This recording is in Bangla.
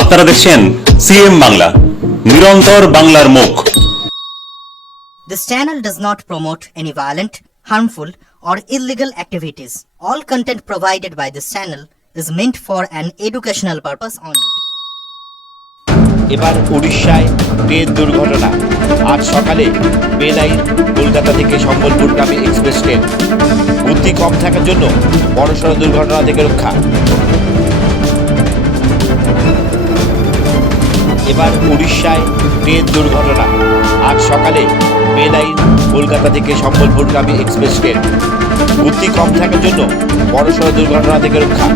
আপনারা দেখছেন সিএম বাংলা, নিরন্তর বাংলার মুখ। This channel does not promote any violent, harmful, or illegal activities. All content provided by this channel is meant for an educational purpose only. এবার উড়িষ্যায় ট্রেন দুর্ঘটনা। আজ সকালে বেলাইন কলকাতা থেকে সম্বলপুরগামী এক্সপ্রেস ট্রেন গতি কম থাকার জন্য বড়সড় দুর্ঘটনা থেকে রক্ষা। এবার উড়িষ্যায় ট্রেন দুর্ঘটনা। আজ সকালে বেলাইন কলকাতা থেকে সম্বলপুরগামী এক্সপ্রেস ট্রেন গতি কম থাকার জন্য বড়সড় দুর্ঘটনা থেকে রক্ষা।